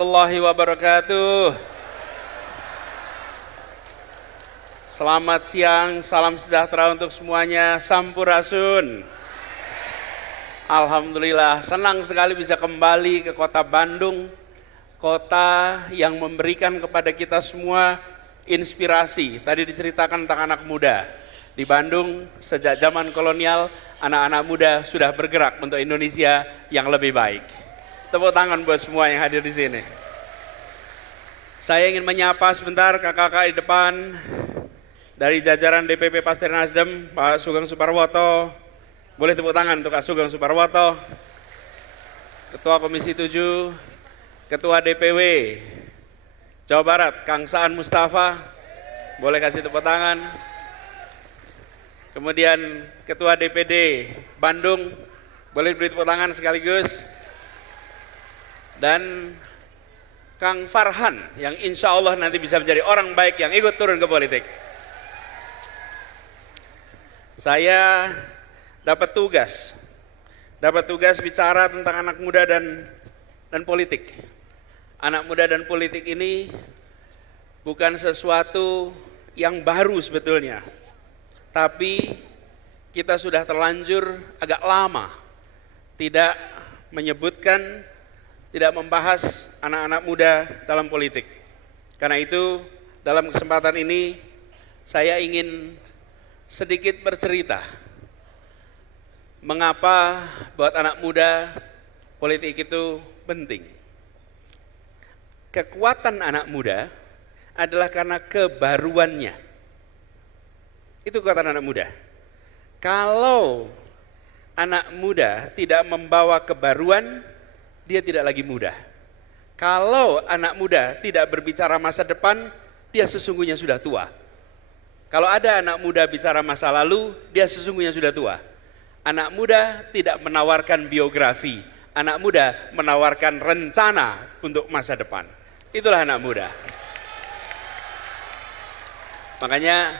Warahmatullahi wabarakatuh. Selamat siang, salam sejahtera untuk semuanya. Sampurasun. Alhamdulillah, senang sekali bisa kembali ke kota Bandung, kota yang memberikan kepada kita semua inspirasi. Tadi diceritakan tentang anak muda. Di Bandung, sejak zaman kolonial, anak-anak muda sudah bergerak untuk Indonesia yang lebih baik. Tepuk tangan buat semua yang hadir di sini. Saya ingin menyapa sebentar kakak-kakak di depan dari jajaran DPP Partai Nasdem, Pak Sugeng Suparwoto. Boleh tepuk tangan untuk Pak Sugeng Suparwoto. Ketua Komisi 7, Ketua DPW Jawa Barat, Kang Saan Mustafa. Boleh kasih tepuk tangan. Kemudian Ketua DPD Bandung, boleh beri tepuk tangan sekaligus. Dan Kang Farhan yang insya Allah nanti bisa menjadi orang baik yang ikut turun ke politik. Saya dapat tugas bicara tentang anak muda dan politik. Anak muda dan politik ini bukan sesuatu yang baru sebetulnya, tapi kita sudah terlanjur agak lama tidak menyebutkan, tidak membahas anak-anak muda dalam politik. Karena itu, dalam kesempatan ini, saya ingin sedikit bercerita mengapa buat anak muda politik itu penting. Kekuatan anak muda adalah karena kebaruannya. Itu kekuatan anak muda. Kalau anak muda tidak membawa kebaruan, dia tidak lagi muda. Kalau anak muda tidak berbicara masa depan, dia sesungguhnya sudah tua. Kalau ada anak muda bicara masa lalu, dia sesungguhnya sudah tua. Anak muda tidak menawarkan biografi, anak muda menawarkan rencana untuk masa depan. Itulah anak muda. Makanya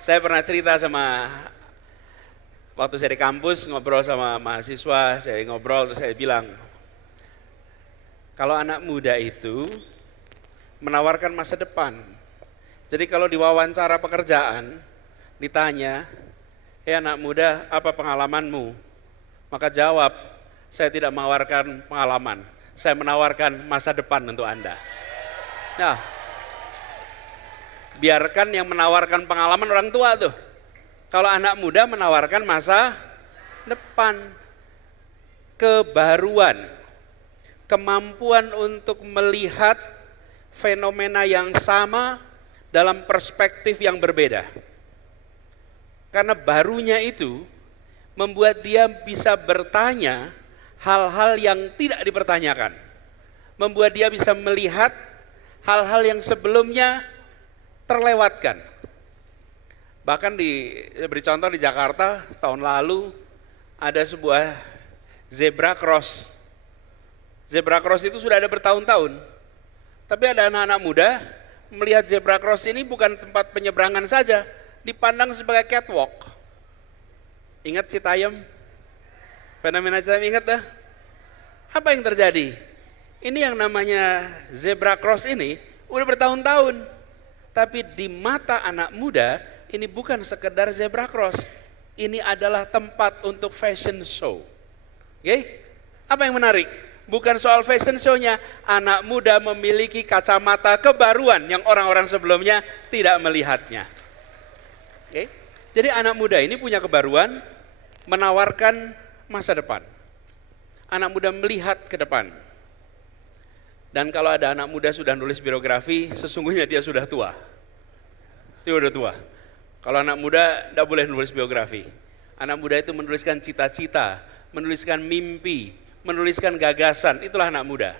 saya pernah cerita waktu saya di kampus ngobrol sama mahasiswa, saya ngobrol terus saya bilang, kalau anak muda itu menawarkan masa depan. Jadi kalau diwawancara pekerjaan, ditanya, anak muda, apa pengalamanmu? Maka jawab, saya tidak menawarkan pengalaman, saya menawarkan masa depan untuk Anda. Nah, biarkan yang menawarkan pengalaman orang tua tuh. Kalau anak muda menawarkan masa depan, kebaruan, kemampuan untuk melihat fenomena yang sama dalam perspektif yang berbeda. Karena barunya itu membuat dia bisa bertanya hal-hal yang tidak dipertanyakan. Membuat dia bisa melihat hal-hal yang sebelumnya terlewatkan. Bahkan beri contoh di Jakarta tahun lalu ada sebuah zebra cross. Zebra cross itu sudah ada bertahun-tahun. Tapi ada anak-anak muda melihat zebra cross ini bukan tempat penyeberangan saja, dipandang sebagai catwalk. Ingat Citayam? Fenomena Citayam ingat dah? Apa yang terjadi? Ini yang namanya zebra cross ini udah bertahun-tahun. Tapi di mata anak muda ini bukan sekedar zebra cross. Ini adalah tempat untuk fashion show. Oke? Apa yang menarik? Bukan soal fashion show-nya, anak muda memiliki kacamata kebaruan yang orang-orang sebelumnya tidak melihatnya. Oke? Jadi anak muda ini punya kebaruan, menawarkan masa depan. Anak muda melihat ke depan. Dan kalau ada anak muda sudah nulis biografi, sesungguhnya dia sudah tua. Dia sudah tua. Kalau anak muda tidak boleh nulis biografi. Anak muda itu menuliskan cita-cita, menuliskan mimpi, menuliskan gagasan, itulah anak muda.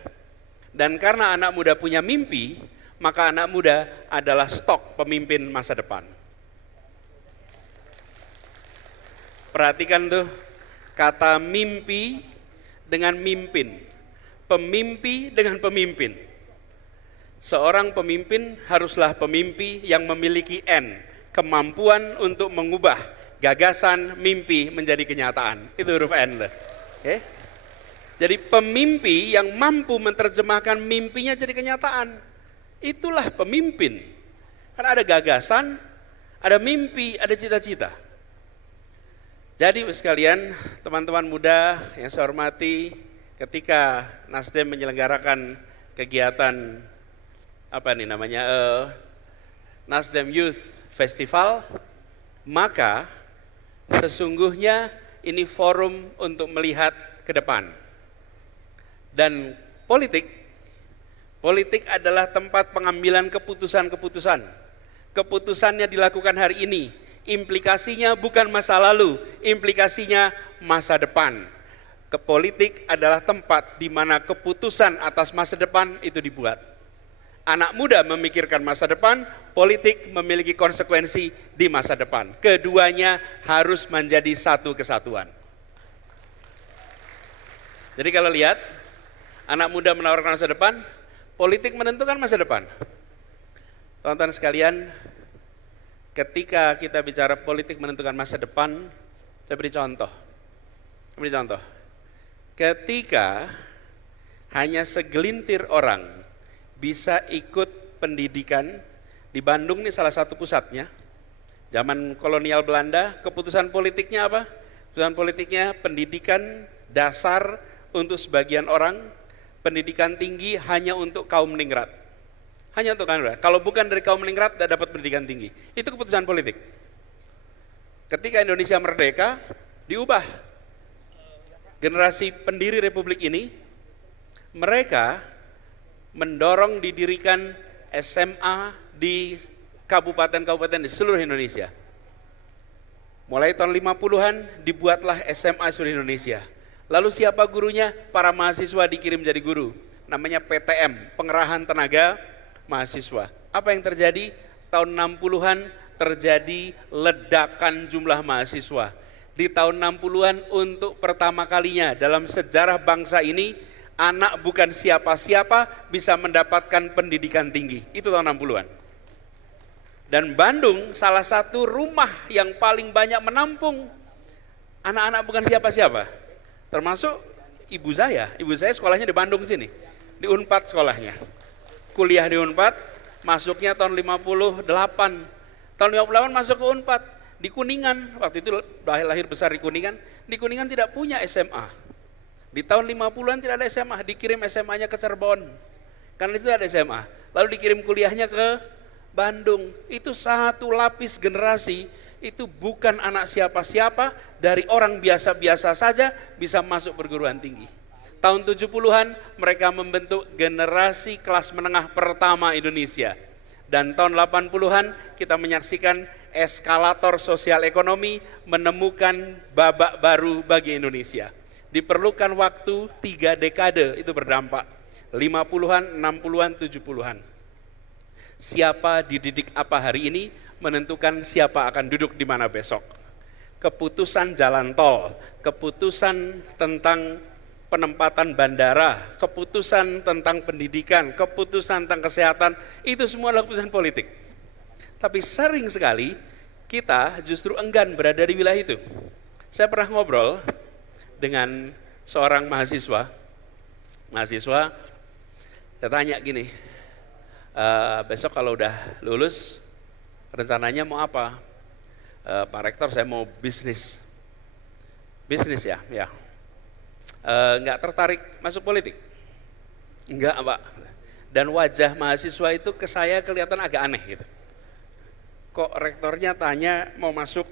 Dan karena anak muda punya mimpi, maka anak muda adalah stok pemimpin masa depan. Perhatikan tuh, kata mimpi dengan mimpin, pemimpi dengan pemimpin. Seorang pemimpin haruslah pemimpi yang memiliki N, kemampuan untuk mengubah gagasan, mimpi menjadi kenyataan. Itu huruf N loh. Okay? Jadi pemimpi yang mampu menerjemahkan mimpinya jadi kenyataan. Itulah pemimpin. Karena ada gagasan, ada mimpi, ada cita-cita. Jadi sekalian, teman-teman muda yang saya hormati, ketika Nasdem menyelenggarakan kegiatan Nasdem Youth Festival, maka sesungguhnya ini forum untuk melihat ke depan. Dan politik adalah tempat pengambilan keputusan-keputusan. Keputusannya dilakukan hari ini, implikasinya bukan masa lalu, implikasinya masa depan. Politik adalah tempat di mana keputusan atas masa depan itu dibuat. Anak muda memikirkan masa depan, politik memiliki konsekuensi di masa depan. Keduanya harus menjadi satu kesatuan. Jadi kalau lihat, anak muda menawarkan masa depan, politik menentukan masa depan. Teman-teman sekalian, ketika kita bicara politik menentukan masa depan, saya beri contoh. Ketika hanya segelintir orang bisa ikut pendidikan, di Bandung ini salah satu pusatnya, zaman kolonial Belanda, keputusan politiknya apa? Keputusan politiknya pendidikan dasar untuk sebagian orang, pendidikan tinggi hanya untuk kaum ningrat. Hanya untuk kaum ningrat. Kalau bukan dari kaum ningrat, tidak dapat pendidikan tinggi. Itu keputusan politik. Ketika Indonesia merdeka, diubah. Generasi pendiri Republik ini, mereka mendorong didirikan SMA di kabupaten-kabupaten di seluruh Indonesia. Mulai tahun 50-an dibuatlah SMA seluruh Indonesia. Lalu siapa gurunya? Para mahasiswa dikirim jadi guru. Namanya PTM, Pengerahan Tenaga Mahasiswa. Apa yang terjadi? Tahun 60-an terjadi ledakan jumlah mahasiswa. Di tahun 60-an untuk pertama kalinya dalam sejarah bangsa ini, anak bukan siapa-siapa bisa mendapatkan pendidikan tinggi. Itu tahun 60-an. Dan Bandung salah satu rumah yang paling banyak menampung anak-anak bukan siapa-siapa. Termasuk ibu saya sekolahnya di Bandung sini. Di Unpad sekolahnya. Kuliah di Unpad, masuknya tahun 58. Tahun 58 masuk ke Unpad. Di Kuningan, waktu itu lahir besar di Kuningan. Di Kuningan tidak punya SMA. Di tahun 50-an tidak ada SMA, dikirim SMA-nya ke Cirebon. Karena itu ada SMA. Lalu dikirim kuliahnya ke Bandung. Itu satu lapis generasi, itu bukan anak siapa-siapa, dari orang biasa-biasa saja bisa masuk perguruan tinggi. Tahun 70-an mereka membentuk generasi kelas menengah pertama Indonesia. Dan tahun 80-an kita menyaksikan eskalator sosial ekonomi menemukan babak baru bagi Indonesia. Diperlukan waktu 3 dekade itu berdampak. 50-an, 60-an, 70-an. Siapa dididik apa hari ini menentukan siapa akan duduk di mana besok. Keputusan jalan tol, keputusan tentang penempatan bandara, keputusan tentang pendidikan, keputusan tentang kesehatan, itu semua adalah keputusan politik. Tapi sering sekali kita justru enggan berada di wilayah itu. Saya pernah ngobrol dengan seorang mahasiswa, saya tanya gini, besok kalau udah lulus, rencananya mau apa? Pak Rektor, saya mau bisnis ya. Nggak tertarik masuk politik? Enggak, Pak. Dan wajah mahasiswa itu ke saya kelihatan agak aneh gitu. Kok rektornya tanya mau masuk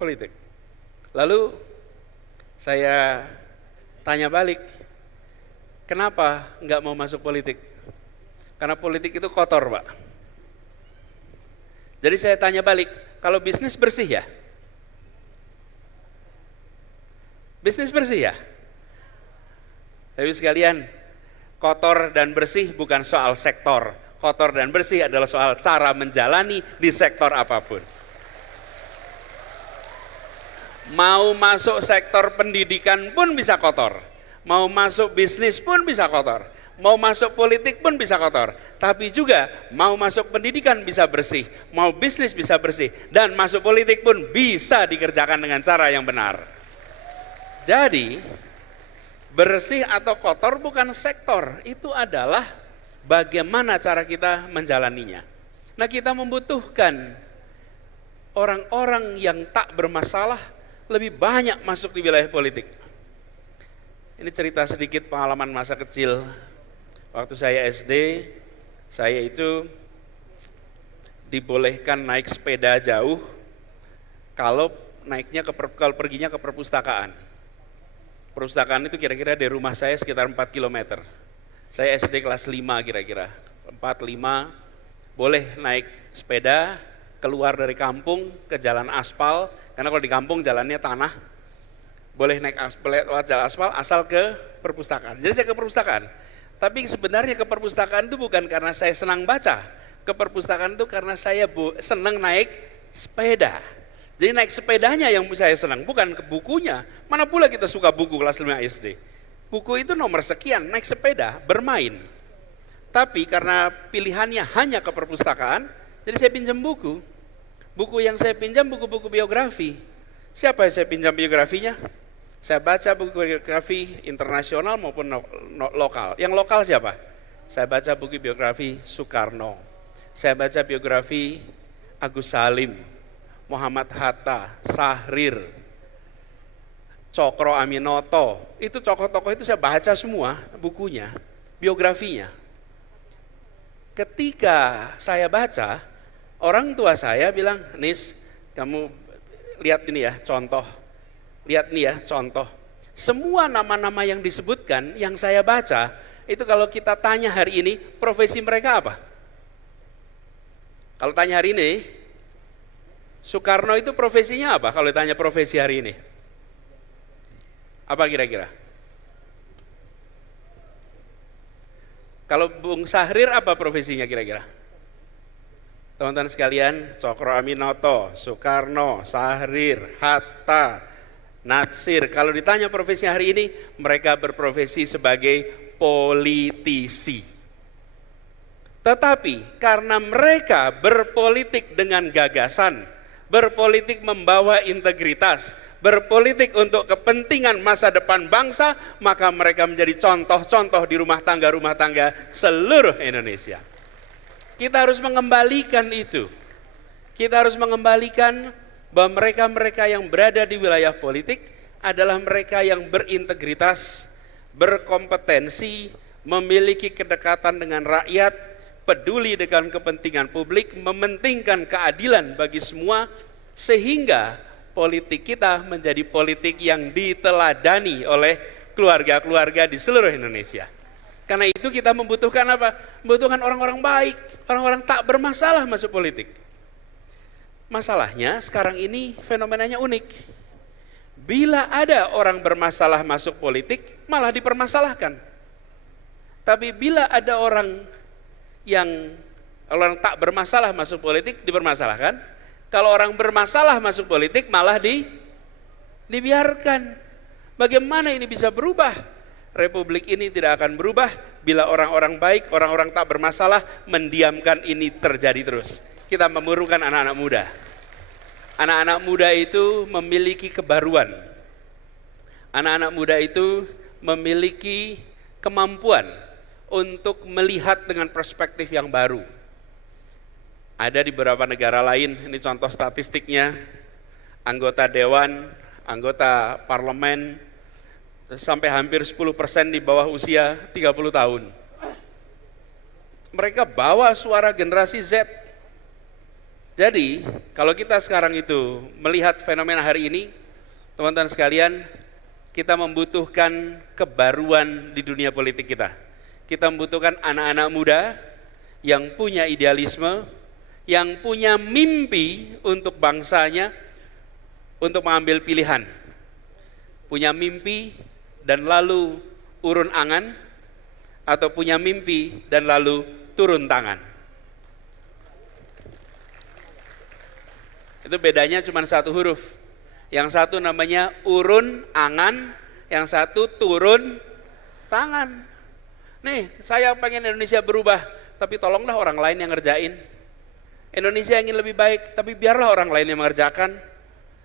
politik? Lalu saya tanya balik, kenapa nggak mau masuk politik? Karena politik itu kotor, Pak. Jadi saya tanya balik, kalau bisnis bersih ya? Bisnis bersih ya? Tapi sekalian, kotor dan bersih bukan soal sektor. Kotor dan bersih adalah soal cara menjalani di sektor apapun. Mau masuk sektor pendidikan pun bisa kotor. Mau masuk bisnis pun bisa kotor. Mau masuk politik pun bisa kotor. Tapi juga mau masuk pendidikan bisa bersih. Mau bisnis bisa bersih. Dan masuk politik pun bisa dikerjakan dengan cara yang benar. Jadi, Bersih atau kotor bukan sektor, itu adalah bagaimana cara kita menjalaninya. Nah, kita membutuhkan orang-orang yang tak bermasalah lebih banyak masuk di wilayah politik. Ini cerita sedikit pengalaman masa kecil. Waktu saya SD, saya itu dibolehkan naik sepeda jauh kalau kalau perginya ke perpustakaan. Perpustakaan itu kira-kira dari rumah saya sekitar 4 km. Saya SD kelas 5 kira-kira. 4, 5, boleh naik sepeda keluar dari kampung ke jalan aspal, karena kalau di kampung jalannya tanah. Boleh naik lewat jalan aspal asal ke perpustakaan. Jadi saya ke perpustakaan. Tapi sebenarnya ke perpustakaan itu bukan karena saya senang baca. Ke perpustakaan itu karena saya senang naik sepeda. Jadi naik sepedanya yang saya senang, bukan ke bukunya. Mana pula kita suka buku kelas 5 SD. Buku itu nomor sekian, naik sepeda, bermain. Tapi karena pilihannya hanya ke perpustakaan, jadi saya pinjam buku. Buku yang saya pinjam buku-buku biografi. Siapa yang saya pinjam biografinya? Saya baca buku biografi internasional maupun lokal. Yang lokal siapa? Saya baca buku biografi Soekarno. Saya baca biografi Agus Salim, Muhammad Hatta, Sahrir, Cokro Aminoto. Itu tokoh-tokoh itu saya baca semua bukunya, biografinya. Ketika saya baca, orang tua saya bilang, "Nis, kamu lihat ini ya, contoh. Lihat nih ya, contoh. Semua nama-nama yang disebutkan, yang saya baca, itu kalau kita tanya hari ini, profesi mereka apa? Kalau tanya hari ini, Soekarno itu profesinya apa? Kalau ditanya profesi hari ini, apa kira-kira? Kalau Bung Sahrir apa profesinya kira-kira? Teman-teman sekalian, Cokro Aminoto, Soekarno, Sahrir, Hatta, Natsir. Kalau ditanya profesinya hari ini, mereka berprofesi sebagai politisi. Tetapi karena mereka berpolitik dengan gagasan, berpolitik membawa integritas, berpolitik untuk kepentingan masa depan bangsa, maka mereka menjadi contoh-contoh di rumah tangga seluruh Indonesia. Kita harus mengembalikan itu. Kita harus mengembalikan bahwa mereka-mereka yang berada di wilayah politik adalah mereka yang berintegritas, berkompetensi, memiliki kedekatan dengan rakyat, peduli dengan kepentingan publik, mementingkan keadilan bagi semua, sehingga politik kita menjadi politik yang diteladani oleh keluarga-keluarga di seluruh Indonesia. Karena itu kita membutuhkan apa? Membutuhkan orang-orang baik, orang-orang tak bermasalah masuk politik. Masalahnya sekarang ini fenomenanya unik. Bila ada orang bermasalah masuk politik, malah dipermasalahkan. Tapi bila ada orang tak bermasalah masuk politik, dipermasalahkan. Kalau orang bermasalah masuk politik, malah dibiarkan. Bagaimana ini bisa berubah? Republik ini tidak akan berubah bila orang-orang baik, orang-orang tak bermasalah mendiamkan ini terjadi terus. Kita memerlukan anak-anak muda. Anak-anak muda itu memiliki kebaruan. Anak-anak muda itu memiliki kemampuan untuk melihat dengan perspektif yang baru. Ada di beberapa negara lain, ini contoh statistiknya, anggota dewan, anggota parlemen, sampai hampir 10% di bawah usia 30 tahun. Mereka bawa suara generasi Z. Jadi, kalau kita sekarang itu melihat fenomena hari ini, teman-teman sekalian, kita membutuhkan kebaruan di dunia politik kita. Kita membutuhkan anak-anak muda yang punya idealisme, yang punya mimpi untuk bangsanya, untuk mengambil pilihan. Punya mimpi dan lalu urun angan, atau punya mimpi dan lalu turun tangan. Itu bedanya cuma satu huruf. Yang satu namanya urun angan, yang satu turun tangan. Nih, saya pengen Indonesia berubah, tapi tolonglah orang lain yang ngerjain. Indonesia ingin lebih baik, tapi biarlah orang lain yang mengerjakan.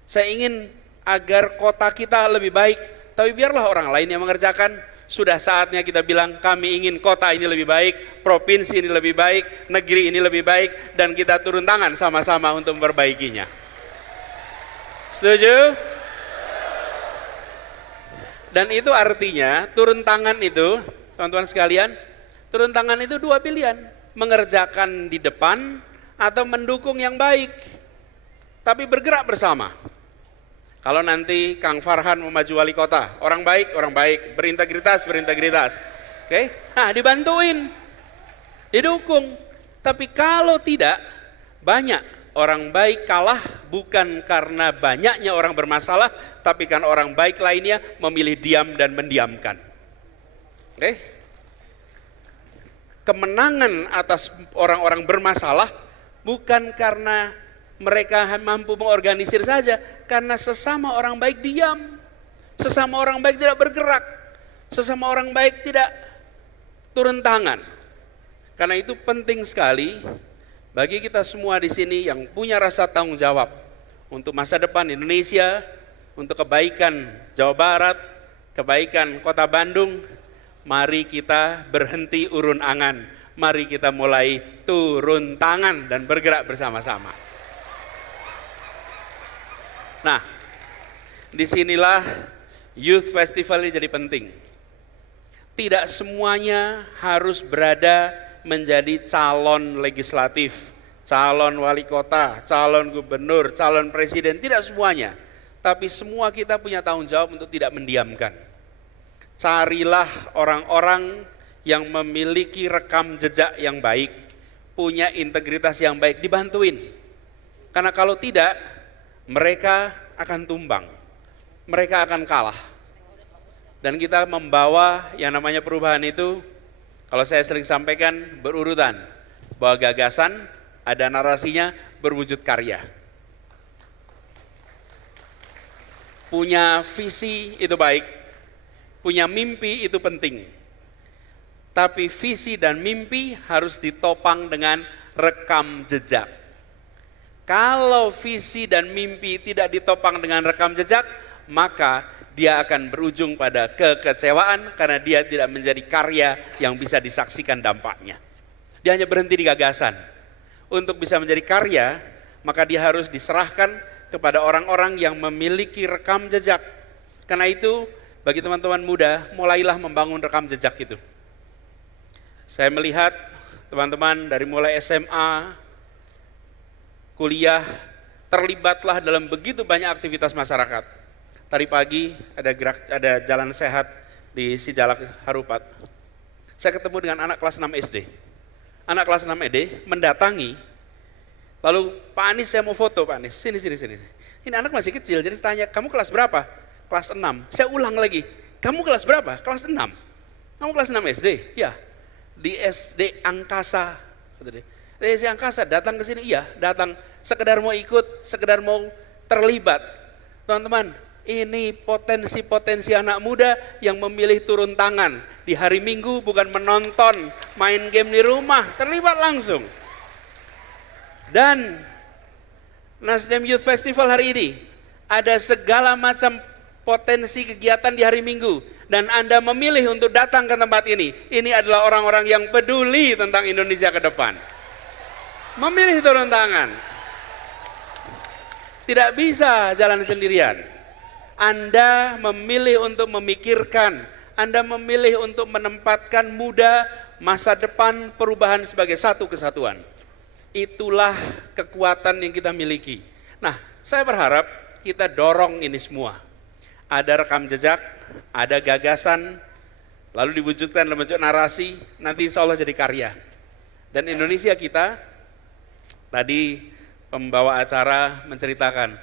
Saya ingin agar kota kita lebih baik, tapi biarlah orang lain yang mengerjakan. Sudah saatnya kita bilang kami ingin kota ini lebih baik, provinsi ini lebih baik, negeri ini lebih baik, dan kita turun tangan sama-sama untuk memperbaikinya. Setuju? Dan itu artinya turun tangan itu, teman-teman sekalian, turun tangan itu dua pilihan, mengerjakan di depan atau mendukung yang baik, tapi bergerak bersama. Kalau nanti Kang Farhan mau maju wali kota, orang baik, berintegritas, oke? Nah, dibantuin, didukung. Tapi kalau tidak, banyak orang baik kalah bukan karena banyaknya orang bermasalah, tapi karena orang baik lainnya memilih diam dan mendiamkan. Oke? Kemenangan atas orang-orang bermasalah bukan karena mereka mampu mengorganisir saja, karena sesama orang baik diam, sesama orang baik tidak bergerak, sesama orang baik tidak turun tangan. Karena itu penting sekali bagi kita semua di sini yang punya rasa tanggung jawab untuk masa depan Indonesia, untuk kebaikan Jawa Barat, kebaikan Kota Bandung. Mari kita berhenti urun angan, mari kita mulai turun tangan dan bergerak bersama-sama. Nah, disinilah Youth Festival ini jadi penting. Tidak semuanya harus berada menjadi calon legislatif, calon wali kota, calon gubernur, calon presiden, tidak semuanya. Tapi semua kita punya tanggung jawab untuk tidak mendiamkan. Carilah orang-orang yang memiliki rekam jejak yang baik, punya integritas yang baik, dibantuin. Karena kalau tidak, mereka akan tumbang, mereka akan kalah. Dan kita membawa yang namanya perubahan itu, kalau saya sering sampaikan, berurutan. Bahwa gagasan, ada narasinya, berwujud karya. Punya visi itu baik, punya mimpi itu penting. Tapi visi dan mimpi harus ditopang dengan rekam jejak. Kalau visi dan mimpi tidak ditopang dengan rekam jejak, maka dia akan berujung pada kekecewaan karena dia tidak menjadi karya yang bisa disaksikan dampaknya. Dia hanya berhenti di gagasan. Untuk bisa menjadi karya, maka dia harus diserahkan kepada orang-orang yang memiliki rekam jejak. Karena itu, bagi teman-teman muda, mulailah membangun rekam jejak itu. Saya melihat teman-teman dari mulai SMA, kuliah, terlibatlah dalam begitu banyak aktivitas masyarakat. Tadi pagi ada jalan sehat di Sijalak Harupat. Saya ketemu dengan anak kelas 6 SD. Anak kelas 6 SD mendatangi, lalu Pak Anies saya mau foto Pak Anies, sini. Ini anak masih kecil, jadi saya tanya, kamu kelas berapa? Kelas 6. Saya ulang lagi, kamu kelas berapa? Kelas 6. Kamu kelas 6 SD? Ya, di SD Angkasa. Resi Angkasa datang ke sini, iya datang, sekedar mau ikut, sekedar mau terlibat. Teman-teman, ini potensi-potensi anak muda yang memilih turun tangan di hari Minggu, bukan menonton main game di rumah, terlibat langsung. Dan Nasdem Youth Festival hari ini ada segala macam potensi kegiatan di hari Minggu, dan Anda memilih untuk datang ke tempat ini. Ini adalah orang-orang yang peduli tentang Indonesia ke depan. Memilih turun tangan. Tidak bisa jalan sendirian. Anda memilih untuk memikirkan, Anda memilih untuk menempatkan muda, masa depan, perubahan sebagai satu kesatuan. Itulah kekuatan yang kita miliki. Nah, saya berharap kita dorong ini semua. Ada rekam jejak, ada gagasan, lalu diwujudkan dalam bentuk narasi, nanti insya Allah jadi karya. Dan Indonesia kita, tadi pembawa acara menceritakan,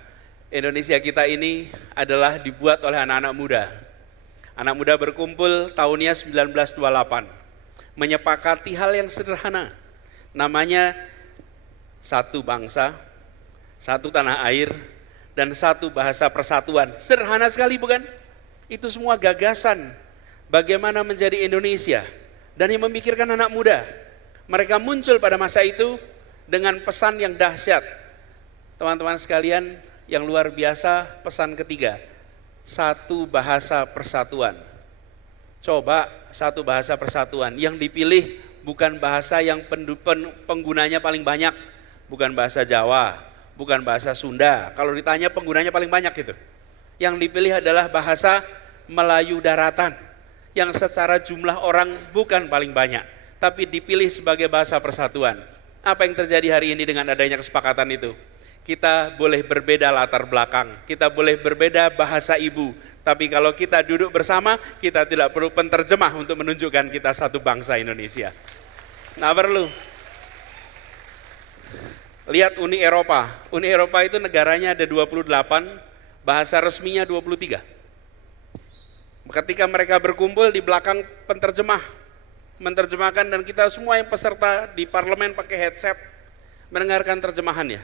Indonesia kita ini adalah dibuat oleh anak-anak muda. Anak muda berkumpul tahunnya 1928, menyepakati hal yang sederhana, namanya satu bangsa, satu tanah air, dan satu bahasa persatuan. Sederhana sekali bukan? Itu semua gagasan bagaimana menjadi Indonesia, dan yang memikirkan anak muda. Mereka muncul pada masa itu dengan pesan yang dahsyat. Teman-teman sekalian yang luar biasa, pesan ketiga, satu bahasa persatuan. Coba satu bahasa persatuan, yang dipilih bukan bahasa yang penggunanya paling banyak, bukan bahasa Jawa, bukan bahasa Sunda. Kalau ditanya penggunanya paling banyak itu. Yang dipilih adalah bahasa Melayu daratan, yang secara jumlah orang bukan paling banyak, tapi dipilih sebagai bahasa persatuan. Apa yang terjadi hari ini dengan adanya kesepakatan itu? Kita boleh berbeda latar belakang, kita boleh berbeda bahasa ibu, tapi kalau kita duduk bersama, kita tidak perlu penterjemah untuk menunjukkan kita satu bangsa Indonesia. Nah, perlu. Lihat Uni Eropa. Uni Eropa itu negaranya ada 28, bahasa resminya 23. Ketika mereka berkumpul di belakang penterjemah, menerjemahkan, dan kita semua yang peserta di parlemen pakai headset mendengarkan terjemahannya.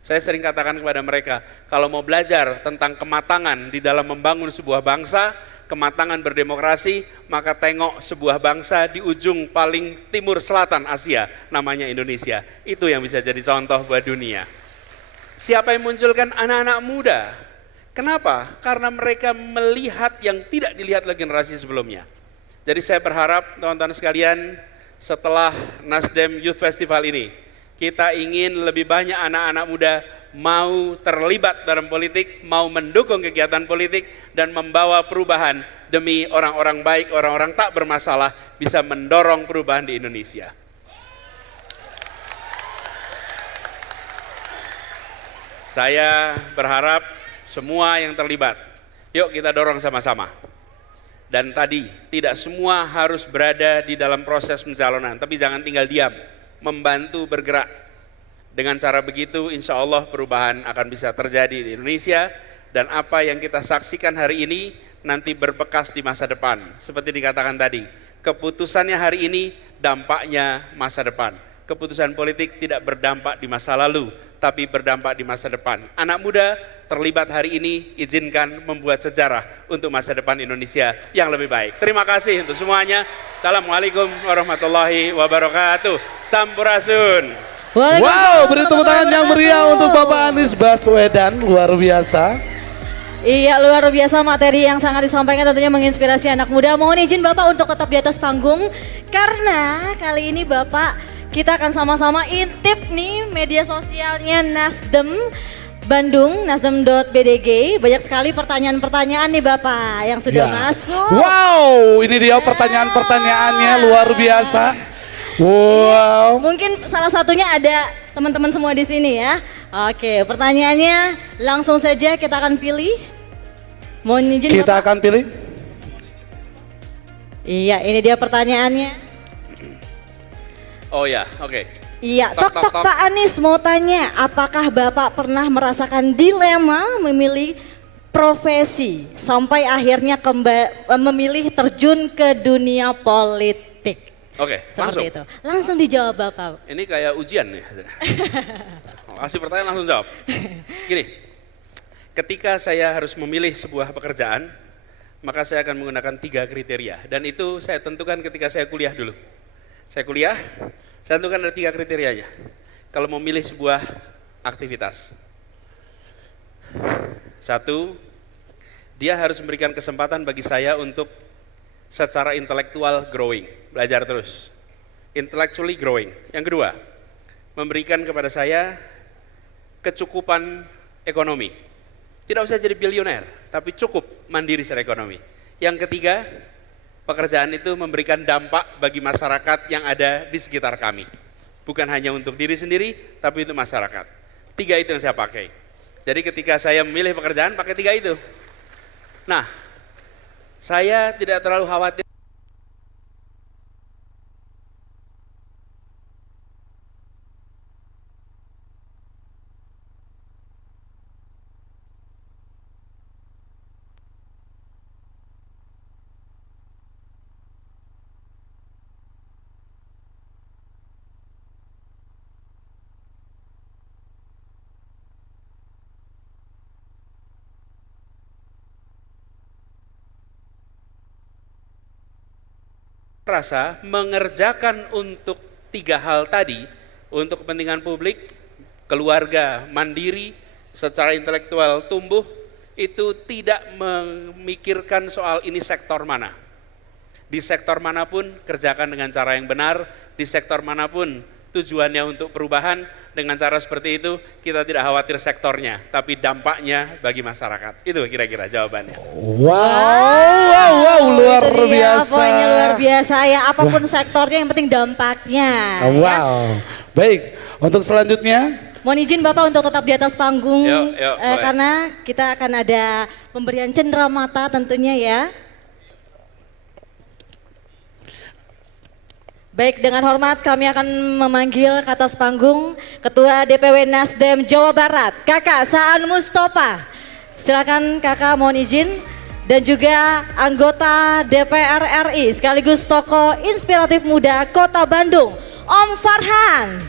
Saya sering katakan kepada mereka, kalau mau belajar tentang kematangan di dalam membangun sebuah bangsa, kematangan berdemokrasi, maka tengok sebuah bangsa di ujung paling timur selatan Asia, namanya Indonesia. Itu yang bisa jadi contoh buat dunia. Siapa yang munculkan? Anak-anak muda. Kenapa? Karena mereka melihat yang tidak dilihat oleh generasi sebelumnya. Jadi saya berharap teman-teman sekalian, setelah Nasdem Youth Festival ini, kita ingin lebih banyak anak-anak muda mau terlibat dalam politik, mau mendukung kegiatan politik, dan membawa perubahan demi orang-orang baik, orang-orang tak bermasalah, bisa mendorong perubahan di Indonesia. Saya berharap semua yang terlibat, yuk kita dorong sama-sama. Dan tadi, tidak semua harus berada di dalam proses pencalonan, tapi jangan tinggal diam, membantu bergerak. Dengan cara begitu, insya Allah perubahan akan bisa terjadi di Indonesia, dan apa yang kita saksikan hari ini nanti berbekas di masa depan. Seperti dikatakan tadi, keputusannya hari ini, dampaknya masa depan. Keputusan politik tidak berdampak di masa lalu, tapi berdampak di masa depan. Anak muda terlibat hari ini, izinkan membuat sejarah untuk masa depan Indonesia yang lebih baik. Terima kasih untuk semuanya. Assalamualaikum warahmatullahi wabarakatuh. Sampurasun. Wow, beri tepuk tangan yang meriah untuk Bapak Anies Baswedan, luar biasa. Iya, luar biasa materi yang sangat disampaikan, tentunya menginspirasi anak muda. Mohon izin Bapak untuk tetap di atas panggung, karena kali ini Bapak kita akan sama-sama intip nih media sosialnya Nasdem Bandung, nasdem.bdg. Banyak sekali pertanyaan-pertanyaan nih Bapak yang sudah masuk. Wow, ini dia pertanyaan-pertanyaannya luar biasa. Wow. Mungkin salah satunya ada teman-teman semua di sini ya. Oke, pertanyaannya langsung saja kita akan pilih. Mohon izin Kita Bapak. akan pilih. Iya, ini dia pertanyaannya. Oh ya, oke. Iya, Tok, tok, tok. Pak Anies mau tanya, apakah Bapak pernah merasakan dilema memilih profesi sampai akhirnya memilih terjun ke dunia politik? Oke, langsung. Seperti itu. Langsung dijawab Bapak. Ini kayak ujian nih. Kasih pertanyaan langsung jawab. Gini, ketika saya harus memilih sebuah pekerjaan, maka saya akan menggunakan 3 kriteria. Dan itu saya tentukan ketika saya kuliah dulu. Saya kuliah, saya tentukan ada 3 kriterianya. Kalau mau milih sebuah aktivitas. 1, dia harus memberikan kesempatan bagi saya untuk secara intelektual growing, belajar terus, intellectually growing. Yang kedua, memberikan kepada saya kecukupan ekonomi. Tidak usah jadi bilioner, tapi cukup mandiri secara ekonomi. Yang ketiga, pekerjaan itu memberikan dampak bagi masyarakat yang ada di sekitar kami. Bukan hanya untuk diri sendiri, tapi untuk masyarakat. 3 itu yang saya pakai. Jadi ketika saya memilih pekerjaan, pakai 3 itu. Nah, saya tidak terlalu khawatir. Rasa mengerjakan untuk 3 hal tadi, untuk kepentingan publik, keluarga mandiri, secara intelektual tumbuh, itu tidak memikirkan soal ini sektor mana. Di sektor manapun kerjakan dengan cara yang benar, di sektor manapun tujuannya untuk perubahan, dengan cara seperti itu kita tidak khawatir sektornya, tapi dampaknya bagi masyarakat. Itu kira-kira jawabannya. Wow, luar Itu dia, biasa. Poinnya luar biasa ya, apapun sektornya yang penting dampaknya. Wow, Ya. baik. Untuk selanjutnya, Mohon izin Bapak untuk tetap di atas panggung, Yuk, boleh. karena kita akan ada pemberian cenderamata tentunya ya. Baik, dengan hormat kami akan memanggil ke atas panggung Ketua DPW Nasdem Jawa Barat, Kakak Saan Mustofa. Silakan Kakak, mohon izin. Dan juga anggota DPR RI sekaligus tokoh inspiratif muda Kota Bandung, Om Farhan.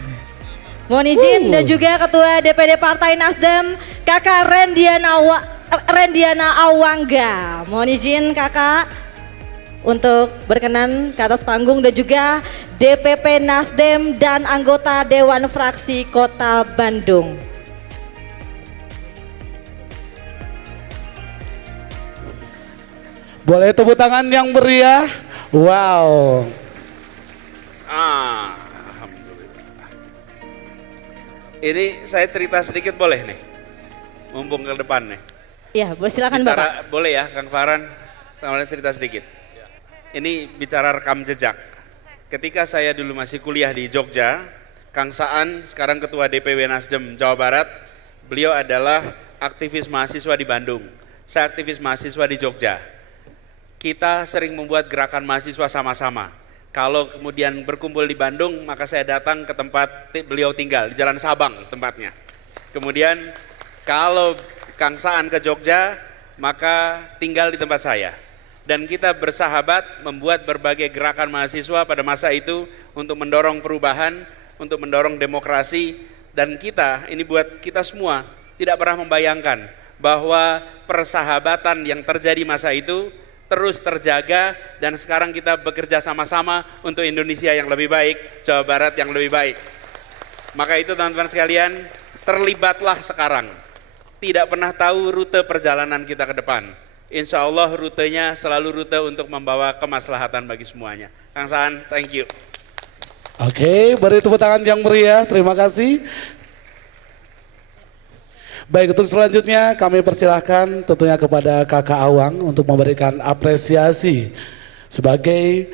Mohon izin. Dan juga Ketua DPD Partai Nasdem, Kakak Rendiana Awangga. Mohon izin Kakak untuk berkenan ke atas panggung, dan juga DPP Nasdem dan anggota Dewan Fraksi Kota Bandung. boleh tepuk tangan yang meriah. Wow. Alhamdulillah. Ini saya cerita sedikit boleh nih, mumpung ke depan nih. Ya, silakan Bapak. Boleh ya Kang Farhan, sama cerita sedikit. Ini bicara rekam jejak. Ketika saya dulu masih kuliah di Jogja, Kang Saan sekarang Ketua DPW Nasdem Jawa Barat, beliau adalah aktivis mahasiswa di Bandung. Saya aktivis mahasiswa di Jogja. Kita sering membuat gerakan mahasiswa sama-sama. Kalau kemudian berkumpul di Bandung, maka saya datang ke tempat beliau tinggal, di Jalan Sabang tempatnya. Kemudian kalau Kang Saan ke Jogja, maka tinggal di tempat saya. Dan kita bersahabat membuat berbagai gerakan mahasiswa pada masa itu untuk mendorong perubahan, untuk mendorong demokrasi. Dan kita, ini buat kita semua, tidak pernah membayangkan bahwa persahabatan yang terjadi masa itu terus terjaga, dan sekarang kita bekerja sama-sama untuk Indonesia yang lebih baik, Jawa Barat yang lebih baik. Maka itu teman-teman sekalian, terlibatlah sekarang. Tidak pernah tahu rute perjalanan kita ke depan. Insya Allah rutenya selalu rute untuk membawa kemaslahatan bagi semuanya. Kang Saan, thank you. Oke, beri tepuk tangan yang meriah. Terima kasih. Baik, untuk selanjutnya kami persilahkan tentunya kepada Kakak Awang untuk memberikan apresiasi sebagai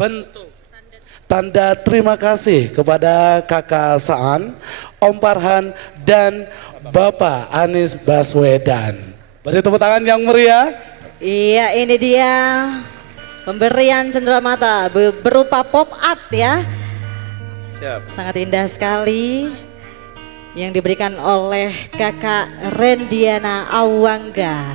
bentuk tanda terima kasih kepada Kakak Saan, Om Farhan, dan Bapak Anies Baswedan. Beri tepuk tangan yang meriah. Iya, ini dia pemberian cenderamata berupa pop art ya. Siap. Sangat indah sekali yang diberikan oleh Kakak Rendiana Awangga.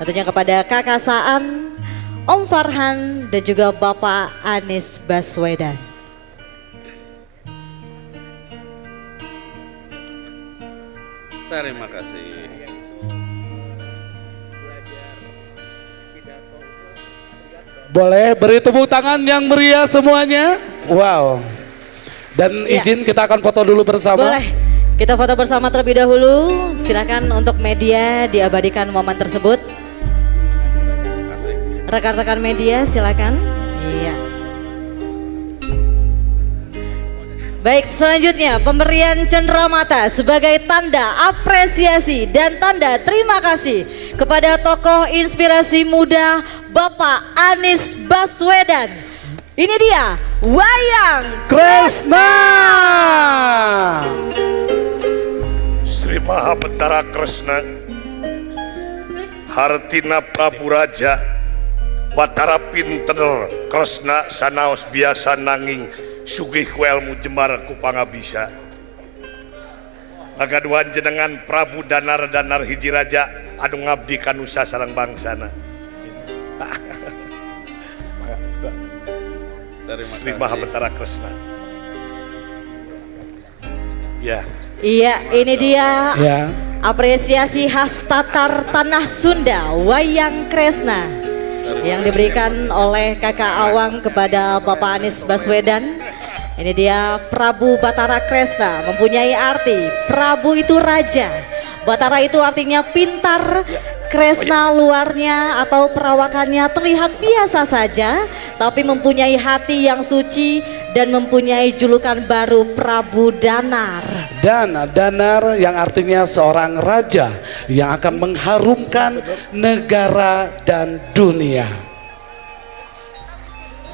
Tentunya kepada Kakak Saan, Om Farhan, dan juga Bapak Anies Baswedan. Terima kasih. Boleh beri tepuk tangan yang meriah semuanya. Wow. Dan Ya. izin kita akan foto dulu bersama. Boleh, kita foto bersama terlebih dahulu. Silakan untuk media diabadikan momen tersebut. Rekan-rekan media silakan. Iya. Baik, selanjutnya pemberian cenderamata sebagai tanda apresiasi dan tanda terima kasih kepada tokoh inspirasi muda Bapak Anies Baswedan. Ini dia Wayang Kresna. Sri Maha Betara Kresna, Hartina Prabu Raja, Batara Pinter Kresna sanaos biasa nanging sugih ku elmu jemar ku pangabisa. Ngagaduhan jenengan Prabu Danar hiji raja anu ngabdi ka nusa sareng bangsana. Sri Maha Betara Kresna. Ya. Iya, ini dia Ya. apresiasi khas Tatar Tanah Sunda Wayang Kresna yang diberikan oleh Kakak Awang kepada Bapak Anies Baswedan. Ini dia Prabu Batara Kresna, mempunyai arti Prabu itu raja, Batara itu artinya pintar, kresna luarnya atau perawakannya terlihat biasa saja, tapi mempunyai hati yang suci dan mempunyai julukan baru Prabu Danar. Dan Danar yang artinya seorang raja yang akan mengharumkan negara dan dunia.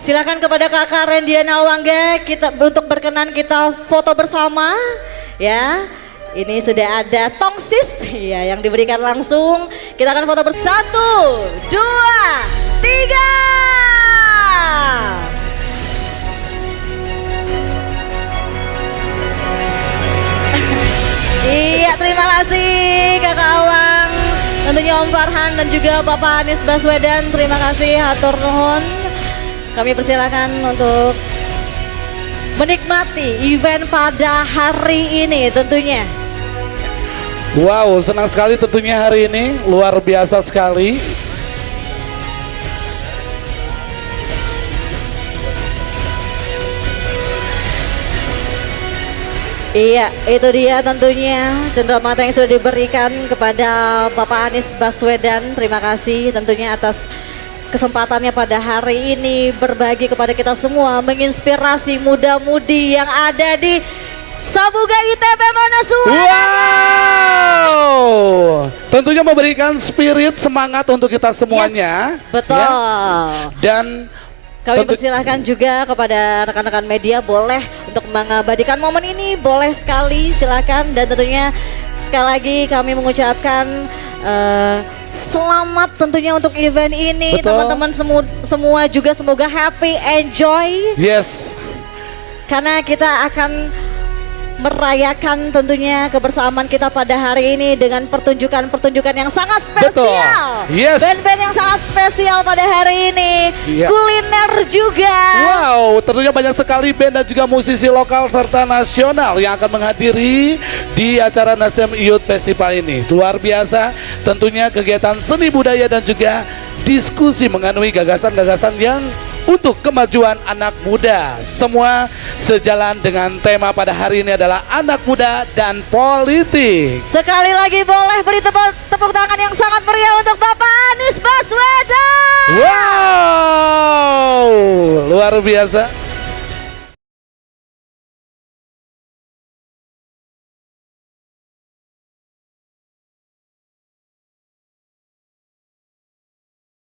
Silakan kepada Kakak Rendiana Wangga kita untuk berkenan kita foto bersama ya. Ini sudah ada tongsis ya yang diberikan langsung. Kita akan foto bersatu, 2, 3. Iya, terima kasih Kakak Awang. Tentunya Om Farhan dan juga Bapak Anies Baswedan, terima kasih hatur nuhun. Kami persilakan untuk menikmati event pada hari ini tentunya. Wow, senang sekali tentunya hari ini, luar biasa sekali. Iya, itu dia tentunya cenderamata yang sudah diberikan kepada Bapak Anies Baswedan. Terima kasih tentunya atas kesempatannya pada hari ini berbagi kepada kita semua, menginspirasi muda-mudi yang ada di Sabuga ITB Manasua. Wow, tentunya memberikan spirit semangat untuk kita semuanya. Yes, betul. Ya. Dan kami persilahkan juga kepada rekan-rekan media boleh untuk mengabadikan momen ini, boleh sekali silakan. Dan tentunya sekali lagi kami mengucapkan selamat tentunya untuk event ini. Teman-teman semua juga semoga happy, enjoy. Yes. Karena kita akan merayakan tentunya kebersamaan kita pada hari ini dengan pertunjukan-pertunjukan yang sangat spesial. Betul. Yes. Band-band yang sangat spesial pada hari ini. Yeah. Kuliner juga. Wow, tentunya banyak sekali band dan juga musisi lokal serta nasional yang akan menghadiri di acara Nasdem Youth Festival ini. Luar biasa, tentunya kegiatan seni budaya dan juga diskusi menganui gagasan-gagasan yang untuk kemajuan anak muda. Semua sejalan dengan tema pada hari ini adalah anak muda dan politik. Sekali lagi boleh beri tepuk tangan yang sangat meriah untuk Bapak Anies Baswedan. Wow, luar biasa.